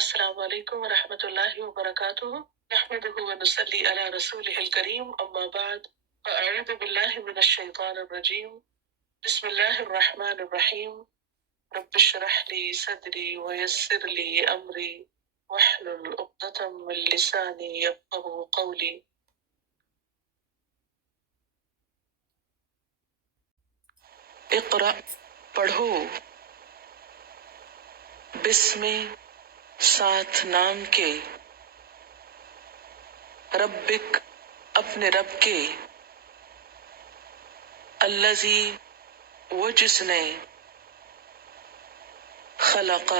السلام علیکم ورحمۃ اللہ وبرکاتہ نحمده ونصلی علی رسولہ الکریم اما بعد فاعوذ باللہ من الشیطان الرجیم بسم اللہ الرحمن الرحیم رب اشرح لی صدری ویسر لی امری واحلل عقدۃ من لسانی یفقهوا قولی۔ اقرأ پڑھو، بسم ساتھ نام کے، ربک اپنے رب کے، الذی وہ جس نے، خلق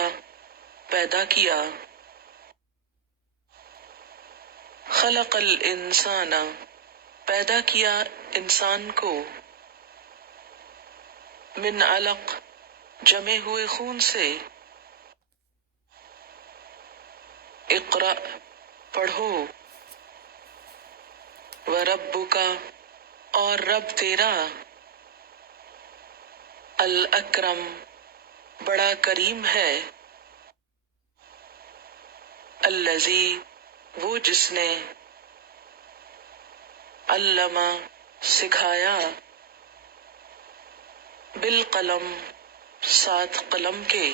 پیدا کیا، خلق الانسان پیدا کیا انسان کو، من علق جمے ہوئے خون سے، اقرأ پڑھو، وربک اور رب تیرا، الاکرم بڑا کریم ہے، الذی وہ جس نے، علم سکھایا، بالقلم ساتھ قلم کے،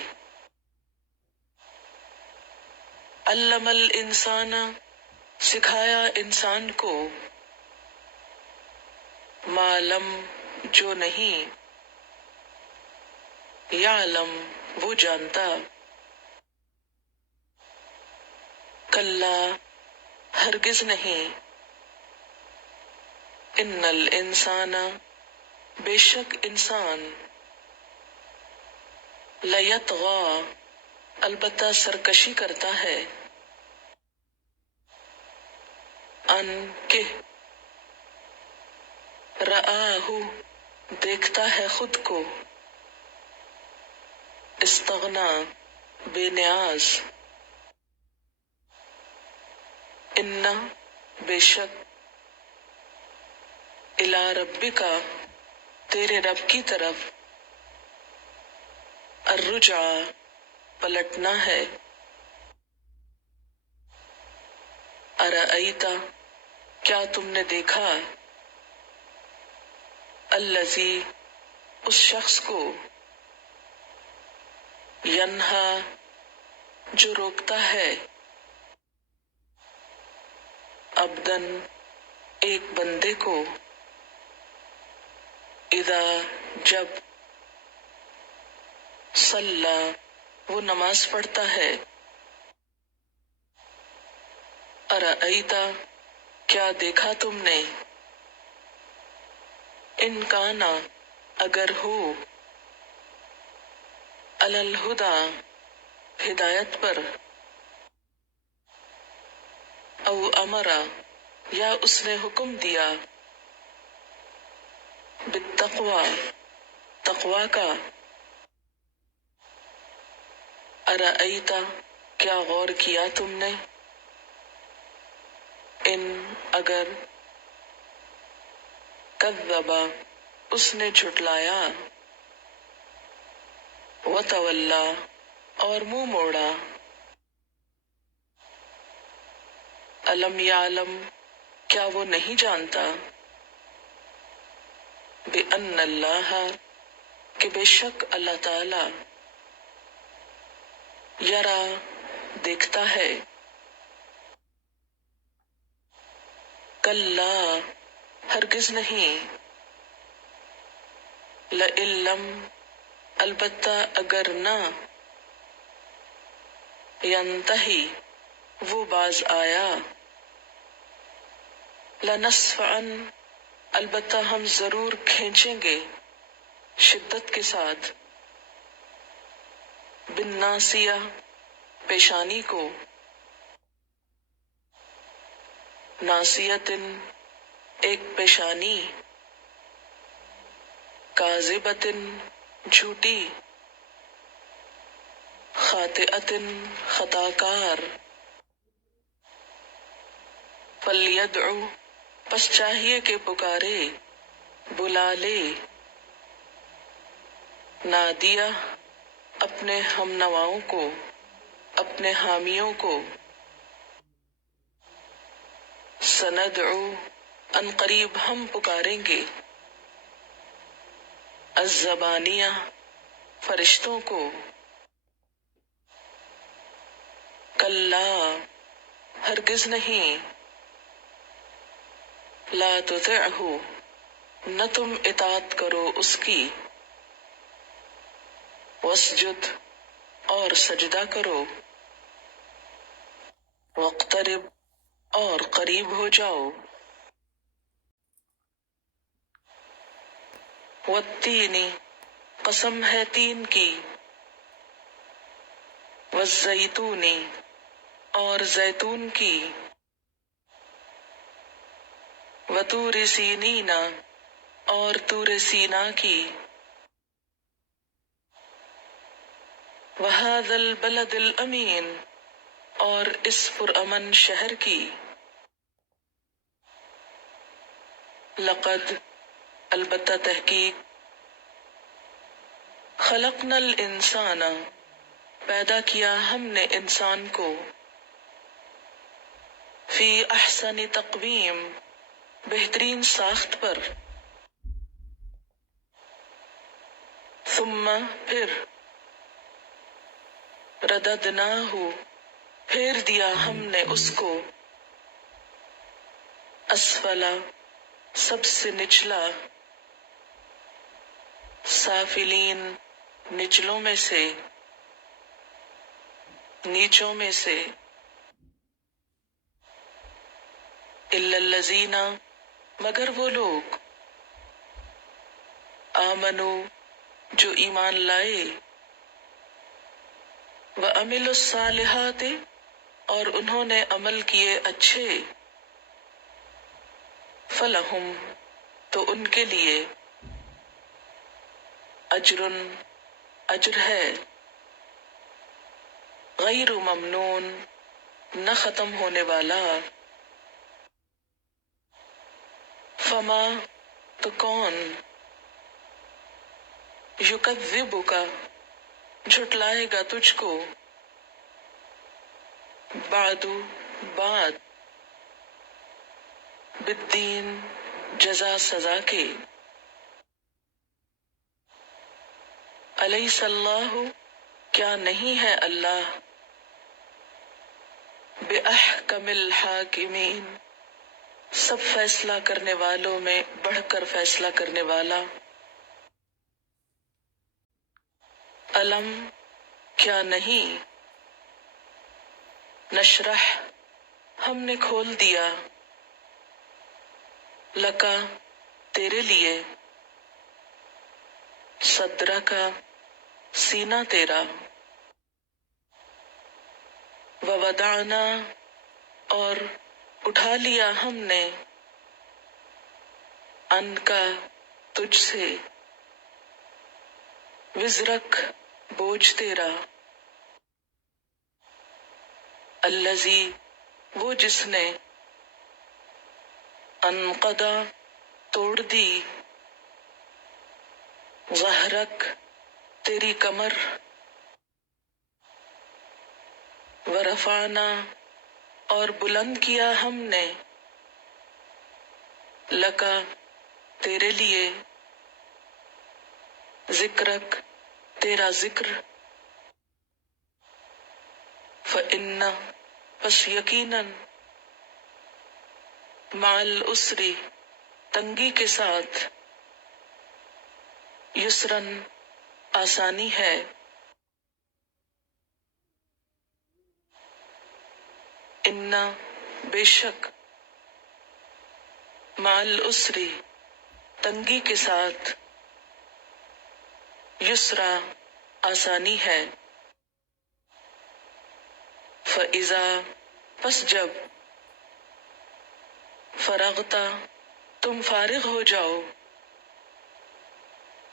علم الانسان سکھایا انسان کو، ما لم جو نہیں، یعلم وہ جانتا، کلا ہرگز نہیں، ان الانسان بے شک انسان، لیطغی البتہ سرکشی کرتا ہے، ان کہ رآہ دیکھتا ہے خود کو، استغنا بے نیاز، ان بے شک، الی ربک تیرے رب کی طرف، الرجع پلٹنا ہے، ارأیت کیا تم نے دیکھا، الذی اس شخص کو، ینہا جو روکتا ہے، عبدن ایک بندے کو، اذا جب، صلی وہ نماز پڑھتا ہے، ارأیت کیا دیکھا تم نے، ان کانا اگر ہو، علی الہدی ہدایت پر، او امرا یا اس نے حکم دیا، بالتقوی تقوی کا، ارأیت کیا غور کیا تم نے، ان اگر، کذب اس نے جھٹلایا، وتولی اور منہ موڑا، الم یعلم کیا وہ نہیں جانتا، بأن اللہ کہ بے شک اللہ تعالی، یرا دیکھتا ہے، کلا ہرگز نہیں، لئن لم البتہ اگر نہ، ینتہی وہ باز آیا، لنسفعا البتہ ہم ضرور کھینچیں گے شدت کے ساتھ، بالناصیہ پیشانی کو، ناصیۃ ایک پیشانی، کاذبۃ جھوٹی، خاطئۃ خطا کار، فلیدع پس چاہیے کہ پکارے، بلا لے، نادیہ اپنے ہم نواؤں کو، اپنے حامیوں کو، سندعو ان قریب ہم پکاریں گے، الزبانیہ فرشتوں کو، کلا ہرگز نہیں، لا تطعہ نہ تم اطاعت کرو اس کی، واسجد اور سجدہ کرو، واقترب اور قریب ہو جاؤ، والتین قسم ہے تین کی، والزیتون اور زیتون کی، وطور سینین اور طور سینا کی، وہذا البلد الامین اور اس پرامن شہر کی، لقد البتہ تحقیق، خلقنا الانسان پیدا کیا ہم نے انسان کو، فی احسن تقویم بہترین ساخت پر، ثم پھر، رددناہ پھیر دیا ہم نے اس کو، اسفلا سب سے نچلا، سافلین نچلوں میں سے، نیچوں میں سے، الا الذین مگر وہ لوگ، آمنو جو ایمان لائے، وعملوا الصالحات اور انہوں نے عمل کیے اچھے، فلہم تو ان کے لیے، اجر اجر ہے، غیر ممنون نہ ختم ہونے والا، فما تو کون، یکذبک جھٹلائے گا تجھ کو، بعد بعد، بالدین جزا سزا کے، الیس اللہ کیا نہیں ہے اللہ، بأحکم الحاکمین سب فیصلہ کرنے والوں میں بڑھ کر فیصلہ کرنے والا، علم کیا نہیں، نشرح ہم نے کھول دیا، لکا تیرے لیے، صدرہ کا سینہ تیرا، ووضعنا اور اٹھا لیا ہم نے، ان کا تجھ سے، وزرک بوجھ تیرا، الذی وہ جس نے، انقضا توڑ دی، ظہرک تیری کمر، ورفعنا اور بلند کیا ہم نے، لکا تیرے لیے، ذکرک تیرا ذکر، فإن پس یقیناً، مع العسر تنگی کے ساتھ، یسرن آسانی ہے، ان بے شک، مع العسر تنگی کے ساتھ، یسرا آسانی ہے، فَإِذَا پس جب، فرغتا تم فارغ ہو جاؤ،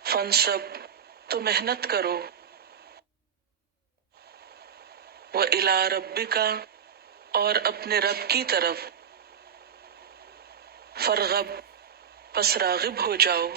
فانصب تو محنت کرو، وَإِلَىٰ رَبِّكَ اور اپنے رب کی طرف، فرغب پس راغب ہو جاؤ،